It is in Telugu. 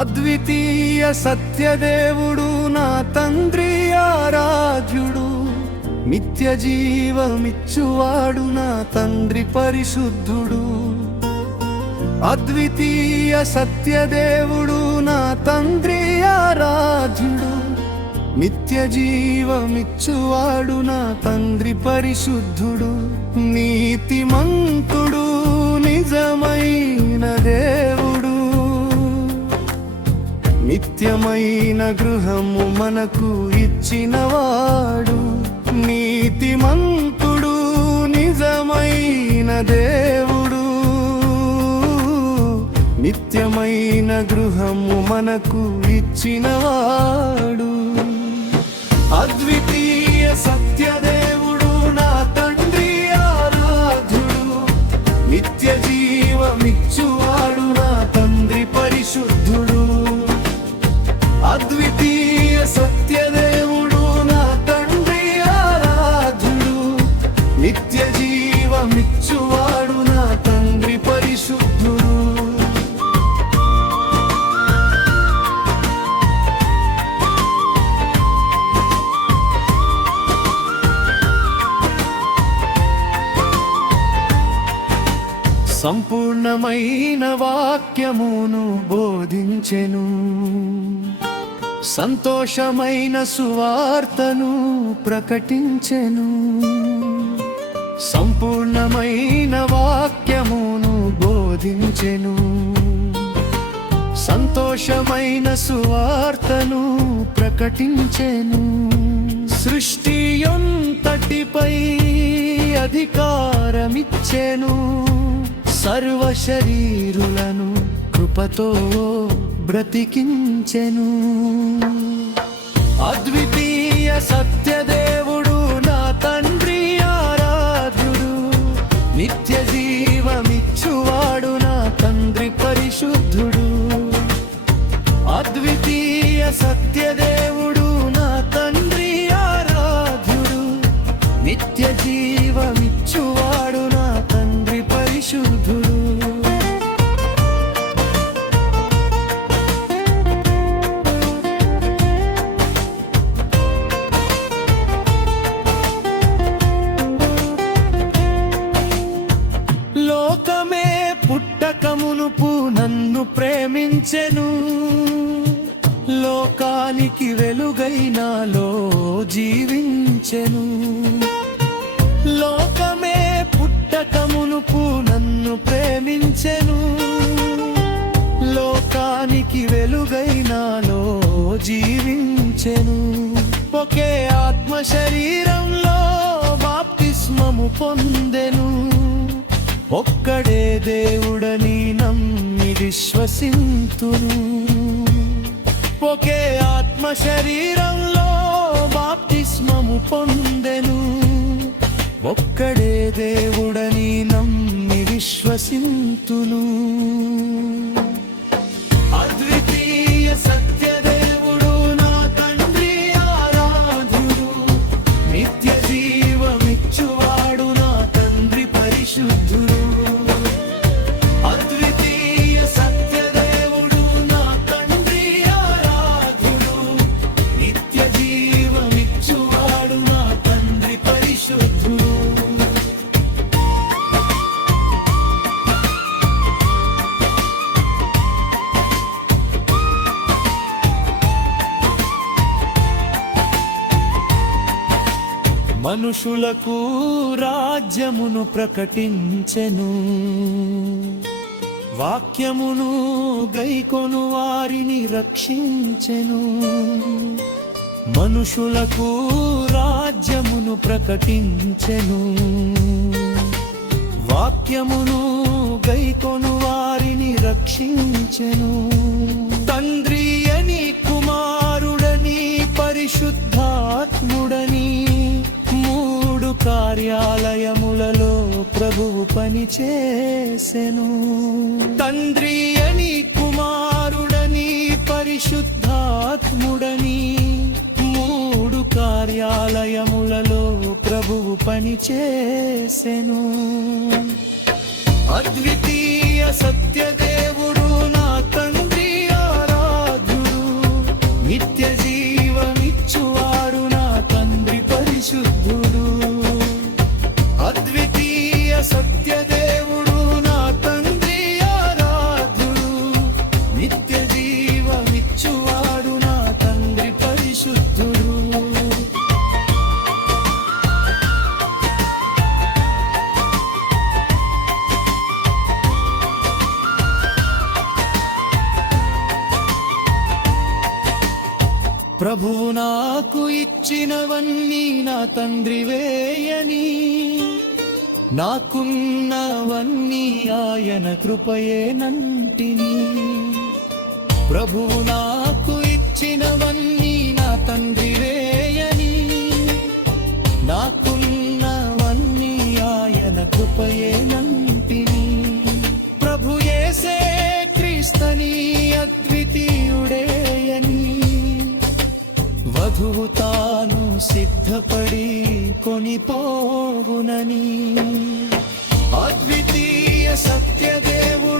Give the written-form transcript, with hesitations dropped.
అద్వితీయ సత్యదేవుడు నా తండ్రి ఆరాధ్యుడు, నిత్య జీవమిచ్చువాడు నా తండ్రి పరిశుద్ధుడు. అద్వితీయ సత్యదేవుడు నా తండ్రి ఆరాధ్యుడు, నిత్య జీవమిచ్చువాడు నా తండ్రి పరిశుద్ధుడు. నీతిమంతుడు నిజమైన దేవుడు, నిత్యమైన గృహము మనకు ఇచ్చినవాడు. నీతిమంతుడు నిజమైన దేవుడు, నిత్యమైన గృహము మనకు ఇచ్చినవాడు. అద్వితీయ సత్యదేవుడు నా తండ్రి ఆరాధ్యుడు, నిత్య జీవమిచ్చువాడు నా తండ్రి పరిశుద్ధుడు. అద్వితీయ సత్యదేవుడు నా తండ్రి ఆరాధ్యుడు, నిత్య జీవమిచ్చువాడు నా తండ్రి పరిశుద్ధుడు. సంపూర్ణమైన వాక్యమును బోధించెను, సంతోషమైన సువార్తను ప్రకటించెను. సంపూర్ణమైన వాక్యమును బోధించెను, సంతోషమైన సువార్తను ప్రకటించెను. సృష్టి అంతటిపై అధికారమిచ్చెను, సర్వ శరీరులను కృపతో బ్రతికించెను. అద్వితీయ సత్యదేవుడు నా తండ్రి ఆరాధ్యుడు, నిత్య జీవమిచ్చువాడు నా తండ్రి పరిశుద్ధుడు. అద్వితీయ సత్యదేవుడు నా తండ్రి ఆరాధ్యుడు, నిత్య జీవమిచ్చువాడు నా తండ్రి పరిశుద్ధుడు. లోకమే పుట్టకమునుపు నన్ను ప్రేమించెను, లోకానికి వెలుగై నాలో జీవించెను. లోకమే పుట్టకమునుపు నన్ను ప్రేమించెను, లోకానికి వెలుగై నాలో జీవించెను. ఒకే ఆత్మ శరీరంలో బాప్తిస్మము పొందెను, ఒక్కడే దేవుడని నమ్మి విశ్వసింతును. ఒకే ఆత్మ శరీరంలో బాప్తిస్మము పొందెను, ఒక్కడే దేవుడని నమ్మి విశ్వసింతును. అద్వితీయ సత్యదేవుడు నా తండ్రి ఆరాధ్యుడు, నిత్య జీవమిచ్చువాడు నా తండ్రి పరిశుద్ధుడు. అద్వితీయ సత్యదేవుడు నా తండ్రి ఆరాధ్యుడు, నిత్య జీవమిచ్చువాడు నా తండ్రి పరిశుద్ధుడు. మనుషులకు రాజ్యమును ప్రకటించెను, వాక్యమును గైకొను వారిని రక్షించెను. మనుషులకు రాజ్యమును ప్రకటించెను, వాక్యమును గైకొను వారిని రక్షించెను. తండ్రి అని కుమారుడని పరిశుద్ధాత్ముడని మూడు కార్యాలయములలో ప్రభువు పనిచేసెను. తండ్రి అని కుమారుడని పరిశుద్ధాత్ముడని మూడు కార్యాలయములలో ప్రభువు పనిచేసెను. అద్వితీయ సత్యదేవుడు నా తండ్రి ఆరాధ్యుడు, నిత్య జీవమిచ్చువాడు నా తండ్రి పరిశుద్ధుడు. అద్వితీయ సత్యదేవుడు నా తండ్రి ఆరాధ్యుడు. నిత్య జీవమిచ్చువాడు నా తండ్రి పరిశుద్ధుడు. ప్రభువు నాకు ఇచ్చినవన్నీ నా తండ్రి వేయని, నాకున్నవన్నీ ఆయన కృపయేనంటిని. ప్రభువు నాకు ఇచ్చినవన్నీ నా తండ్రి వేయని, నాకున్నవన్నీ ఆయన కృపయేనంటిని. ప్రభు యేసే క్రీస్తని అద్వితీయుడేయని, వధువు తాను సిద్ధపడి కొనిపోవునని. అద్వితీయ సత్యదేవుడు